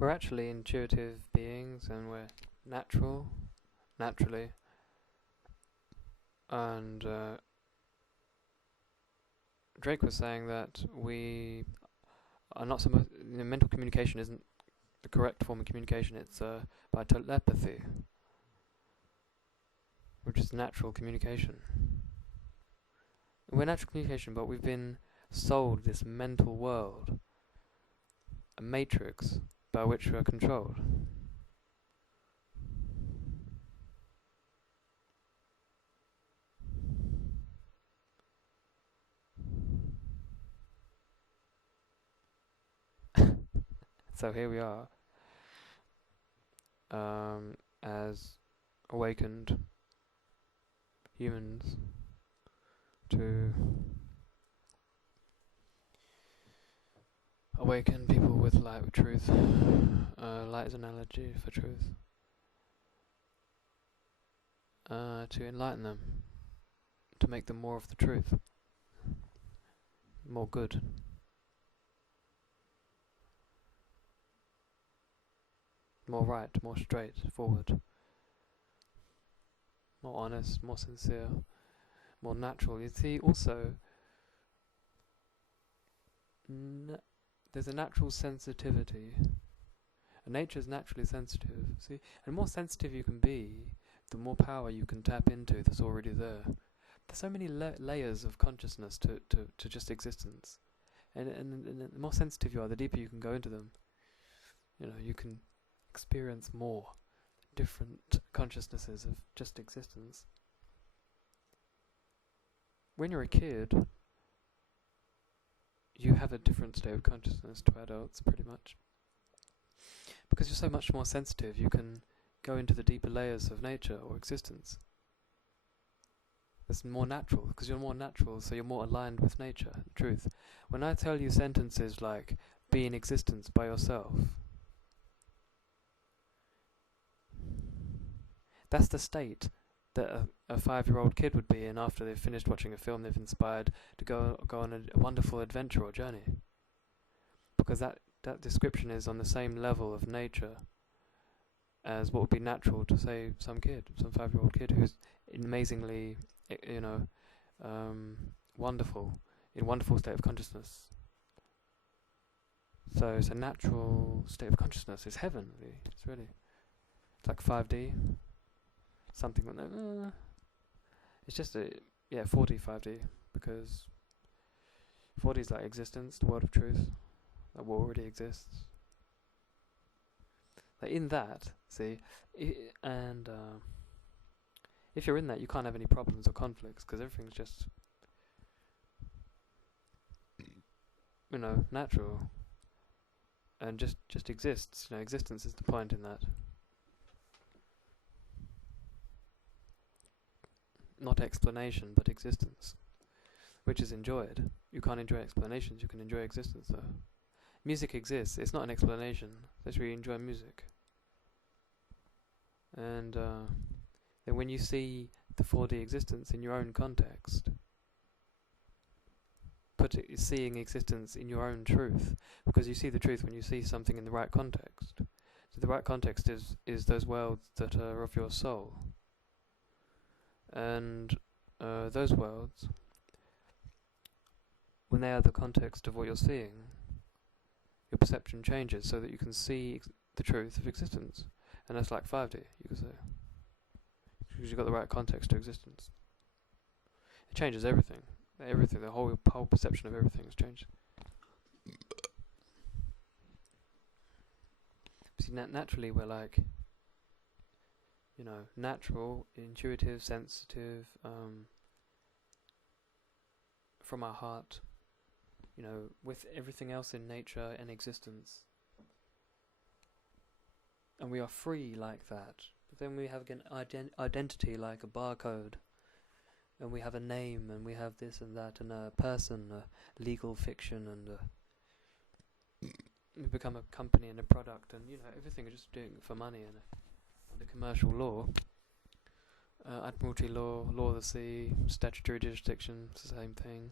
We're actually intuitive beings, and we're naturally, and Drake was saying that we are not supposed. Mental communication isn't the correct form of communication. It's by telepathy, which is natural communication. We're natural communication, but we've been sold this mental world, a matrix by which we are controlled. So here we are, as awakened humans, to awaken people with light, with truth. Light is an analogy for truth. To enlighten them, to make them more of the truth, more good. More right, more straightforward, more honest, more sincere, more natural. You see, also, there's a natural sensitivity. Nature is naturally sensitive. See, and the more sensitive you can be, the more power you can tap into that's already there. There's so many layers of consciousness to just existence, and the more sensitive you are, the deeper you can go into them. You can experience more different consciousnesses of just existence. When you're a kid, you have a different state of consciousness to adults, pretty much. Because you're so much more sensitive, you can go into the deeper layers of nature or existence. It's more natural, because you're more natural, so you're more aligned with nature and truth. When I tell you sentences like, be in existence by yourself, that's the state that a 5-year-old kid would be in after they've finished watching a film they've inspired to go on a wonderful adventure or journey. Because that description is on the same level of nature as what would be natural to, say, some 5-year-old kid who's amazingly, wonderful, in wonderful state of consciousness. So it's a natural state of consciousness. It's heaven, really. It's like 5D. Something like that. It's just 4D, 5D, because 4D is like existence, the world of truth, like what already exists. Like in that, see, and if you're in that, you can't have any problems or conflicts, because everything's just, natural, and just exists. Existence is the point in that. Not explanation, but existence, which is enjoyed. You can't enjoy explanations, you can enjoy existence, though. Music exists, it's not an explanation, that's where you enjoy music. And then when you see the 4D existence in your own context, seeing existence in your own truth, because you see the truth when you see something in the right context. So the right context is those worlds that are of your soul. And those worlds, when they are the context of what you're seeing, your perception changes so that you can see the truth of existence. And that's like 5D, you could say. Because you've got the right context to existence. It changes everything. The whole perception of everything has changed. See, naturally we're like, natural, intuitive, sensitive, from our heart, with everything else in nature and existence. And we are free like that. But then we have an identity like a barcode. And we have a name, and we have this and that, and a person, a legal fiction, and we become a company and a product, and everything is just doing it for money and the commercial law, admiralty law, law of the sea, statutory jurisdiction, it's the same thing.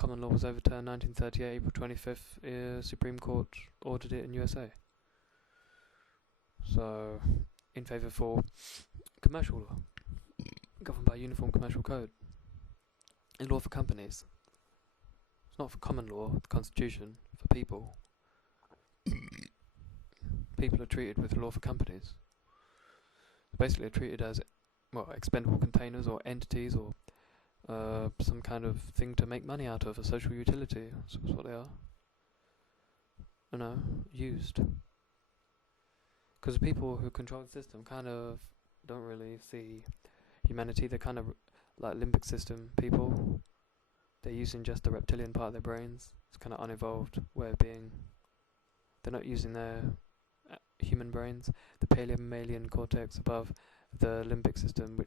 common law was overturned 1938, April 25th, Supreme Court ordered it in USA. So, in favour for commercial law, governed by Uniform Commercial Code. And law for companies. It's not for common law, the Constitution, for people. People are treated with law for companies. Basically, they're treated as, expendable containers or entities or some kind of thing to make money out of, a social utility. That's what they are. Used. Because the people who control the system kind of don't really see humanity. They're kind of like limbic system people. They're using just the reptilian part of their brains. It's kind of unevolved way of being. They're not using their human brains. The paleo-mammalian cortex above the limbic system,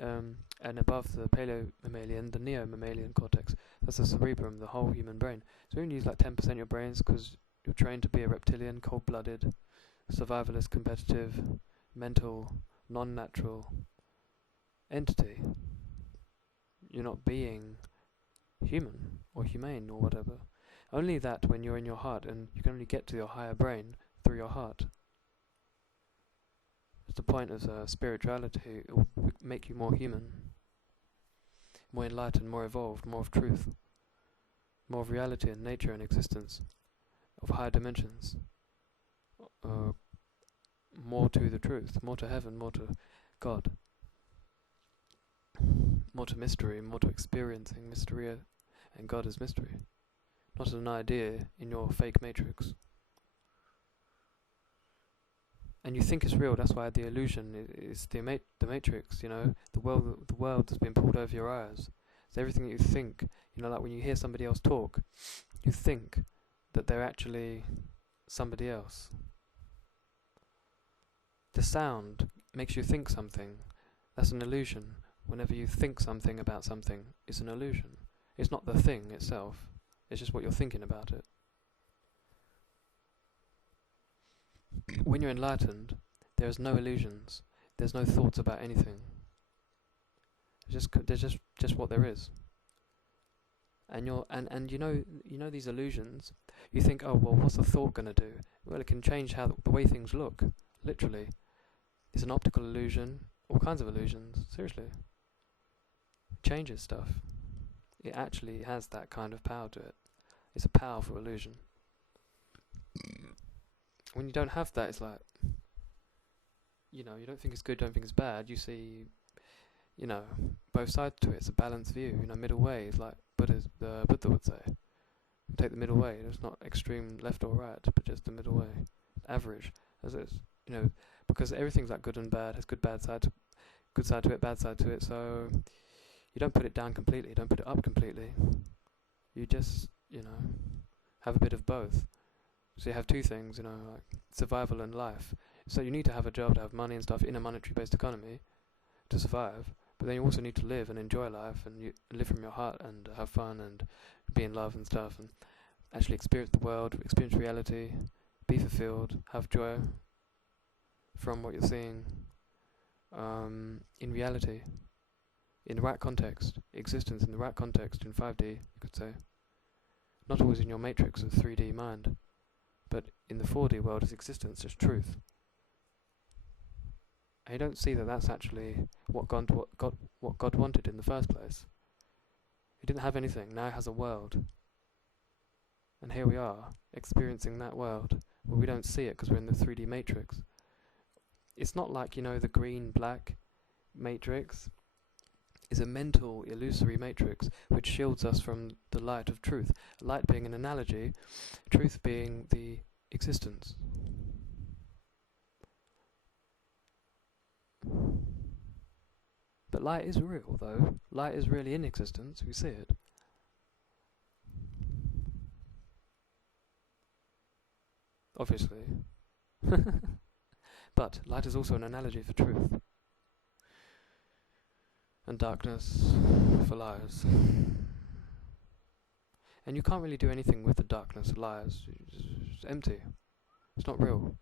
and above the paleo-mammalian, the neo-mammalian cortex. That's the cerebrum, the whole human brain. So you only use like 10% of your brains because you're trained to be a reptilian, cold-blooded, survivalist, competitive, mental, non-natural entity. You're not being human or humane or whatever. Only that when you're in your heart, and you can only get to your higher brain through your heart. That's the point of spirituality. It will make you more human, more enlightened, more evolved, more of truth, more of reality and nature and existence, of higher dimensions, more to the truth, more to heaven, more to God, more to mystery, more to experiencing mystery and God as mystery, not as an idea in your fake matrix. And you think it's real. That's why the illusion is the matrix. The world has been pulled over your eyes. So everything that you think, like when you hear somebody else talk, you think that they're actually somebody else. The sound makes you think something. That's an illusion. Whenever you think something about something, it's an illusion. It's not the thing itself. It's just what you're thinking about it. When you're enlightened, there is no illusions. There's no thoughts about anything. There's just what there is. And you know these illusions. You think, oh well, what's a thought gonna do? Well, it can change how the way things look. Literally, it's an optical illusion. All kinds of illusions. Seriously, it changes stuff. It actually has that kind of power to it. It's a powerful illusion. When you don't have that, it's like, you don't think it's good, don't think it's bad. You see, both sides to it. It's a balanced view. Middle way is like Buddha would say. Take the middle way. It's not extreme left or right, but just the middle way, average, as it's because everything's like good and bad. Has good side to it, bad side to it. So you don't put it down completely. You don't put it up completely. You just have a bit of both. So you have two things, like survival and life. So you need to have a job, to have money and stuff in a monetary-based economy to survive. But then you also need to live and enjoy life and you live from your heart and have fun and be in love and stuff and actually experience the world, experience reality, be fulfilled, have joy from what you're seeing in reality, in the right context, existence in the right context in 5D, you could say. Not always in your matrix of 3D mind. But in the 4D world is existence, just truth. And you don't see that that's actually what God wanted in the first place. He didn't have anything, now he has a world. And here we are, experiencing that world, where we don't see it because we're in the 3D matrix. It's not like, the green-black matrix is a mental, illusory matrix which shields us from the light of truth. Light being an analogy, truth being the existence. But light is real, though. Light is really in existence. We see it. Obviously. But light is also an analogy for truth. And darkness for lies. And you can't really do anything with the darkness, lies. It's empty. It's not real.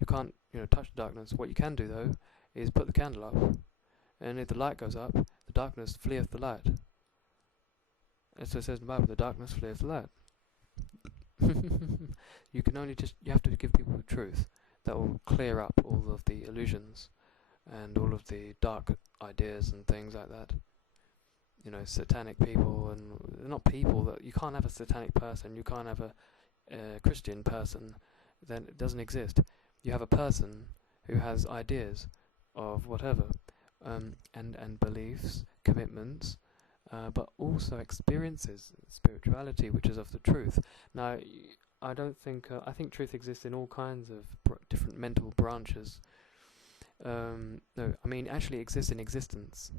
You can't, touch the darkness. What you can do, though, is put the candle up. And if the light goes up, the darkness fleeth the light. As it says in the Bible, the darkness fleeth the light. You have to give people the truth that will clear up all of the illusions and all of the dark ideas and things like that. You know, satanic people, and they're not people. That you can't have a satanic person, you can't have a Christian person, then it doesn't exist. You have a person who has ideas of whatever, and beliefs, commitments, but also experiences, spirituality, which is of the truth. Now, I don't think, I think truth exists in all kinds of different mental branches. No, I mean, actually exists in existence,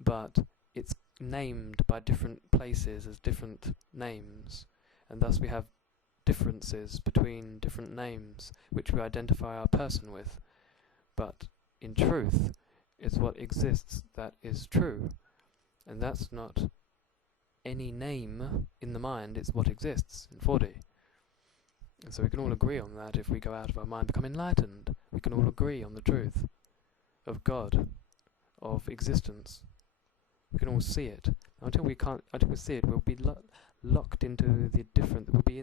but it's named by different places as different names, and thus we have differences between different names which we identify our person with. But in truth, it's what exists that is true, and that's not any name in the mind, it's what exists in 4D. And so we can all agree on that. If we go out of our mind, become enlightened, we can all agree on the truth of God, of existence. We can all see it. Until we see it, we'll be locked into the different. We'll be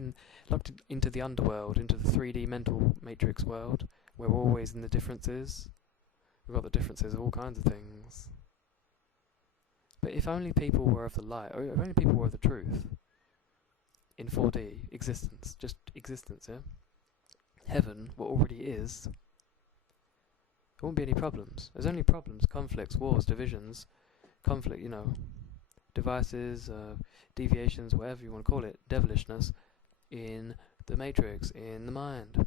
locked into the underworld, into the 3D mental matrix world, where we're always in the differences. We've got the differences of all kinds of things. But if only people were of the light, or if only people were of the truth, in 4D existence, just existence, yeah. Heaven, what already is. There won't be any problems. There's only problems, conflicts, wars, divisions. Conflict, devices, deviations, whatever you want to call it, devilishness in the matrix, in the mind.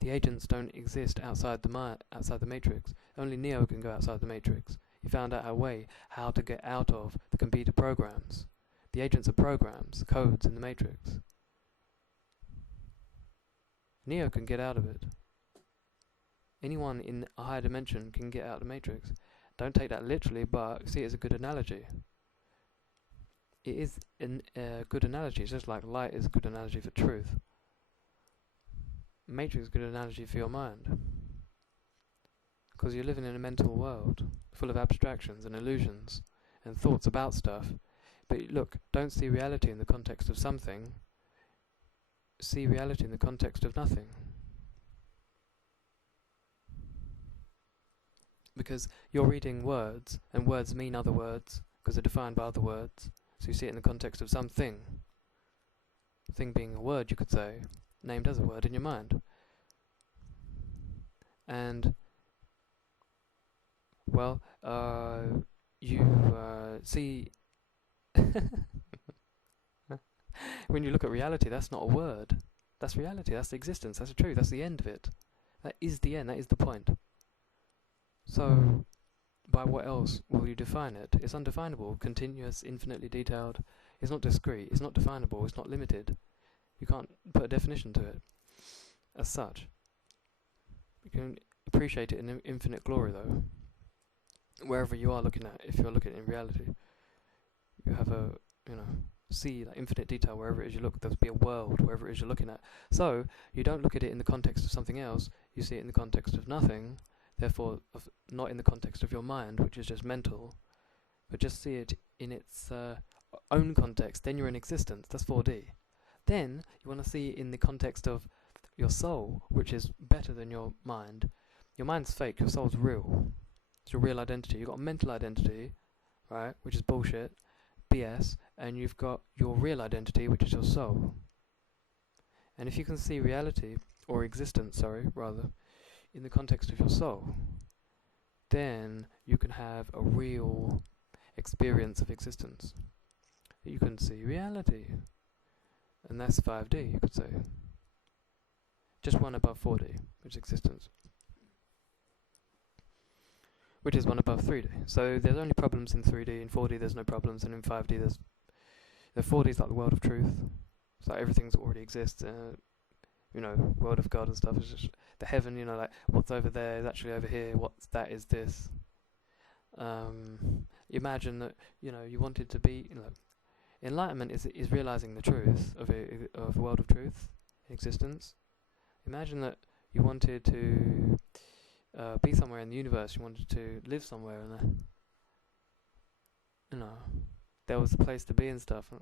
The agents don't exist outside the matrix. Only Neo can go outside the matrix. He found out a way how to get out of the computer programs. The agents are programs, codes in the matrix. Neo can get out of it. Anyone in a higher dimension can get out of the matrix. Don't take that literally, but see it as a good analogy. It is a good analogy. It's just like light is a good analogy for truth. Matrix is a good analogy for your mind. Because you're living in a mental world full of abstractions and illusions and thoughts about stuff. But look, don't see reality in the context of something. See reality in the context of nothing. Because you're reading words, and words mean other words, because they're defined by other words. So you see it in the context of something. Thing being a word, you could say, named as a word in your mind. And, well, you see... when you look at reality, that's not a word. That's reality, that's the existence, that's the truth, that's the end of it. That is the end, that is the point. So, by what else will you define it? It's undefinable, continuous, infinitely detailed. It's not discrete, it's not definable, it's not limited. You can't put a definition to it as such. You can appreciate it in infinite glory, though. Wherever you are looking at, if you're looking in reality, you have a, see like infinite detail wherever it is you look. There'll be a world wherever it is you're looking at. So, you don't look at it in the context of something else, you see it in the context of nothing. Therefore, not in the context of your mind, which is just mental, but just see it in its own context. Then you're in existence. That's 4D. Then you want to see it in the context of your soul, which is better than your mind. Your mind's fake. Your soul's real. It's your real identity. You've got a mental identity, right, which is bullshit, BS, and you've got your real identity, which is your soul. And if you can see reality, or existence, rather, in the context of your soul, then you can have a real experience of existence. You can see reality. And that's 5D, you could say. Just one above 4D, which is existence. Which is one above 3D. So there's only problems in 3D, in 4D there's no problems, and in 5D the 4D is like the world of truth. It's like everything that already exists, world of God and stuff. Is just the heaven, like what's over there is actually over here, what's that is this. Imagine that, you wanted to be, enlightenment is realizing the truth of a world of truth in existence. Imagine that you wanted to be somewhere in the universe, you wanted to live somewhere in there. there was a place to be and stuff. You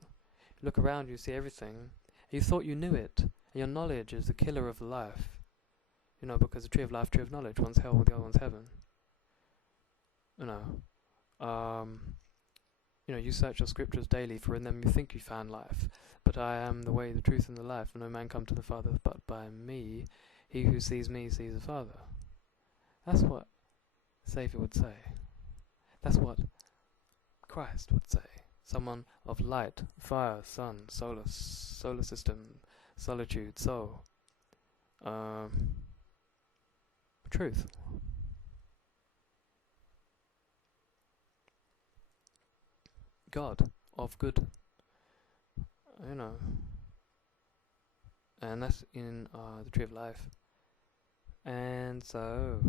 look around, you see everything. You thought you knew it. And your knowledge is the killer of life. You know, because the tree of life, tree of knowledge, one's hell, the other one's heaven. You know, you search your scriptures daily, for in them you think you found life. But I am the way, the truth, and the life, and no man come to the Father but by me. He who sees me sees the Father. That's what the Saviour would say. That's what Christ would say. Someone of light, fire, sun, solar system, solitude, soul. Truth. God of good. You know. And that's in the tree of life. And so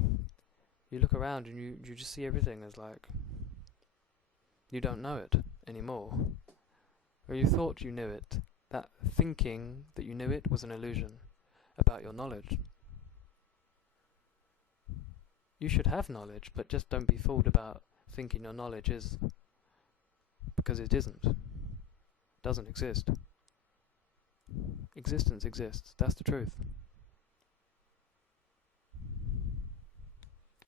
you look around and you just see everything as like you don't know it anymore. Or you thought you knew it. That thinking that you knew it was an illusion about your knowledge. You should have knowledge, but just don't be fooled about thinking your knowledge is, because it isn't. It doesn't exist. Existence exists. That's the truth.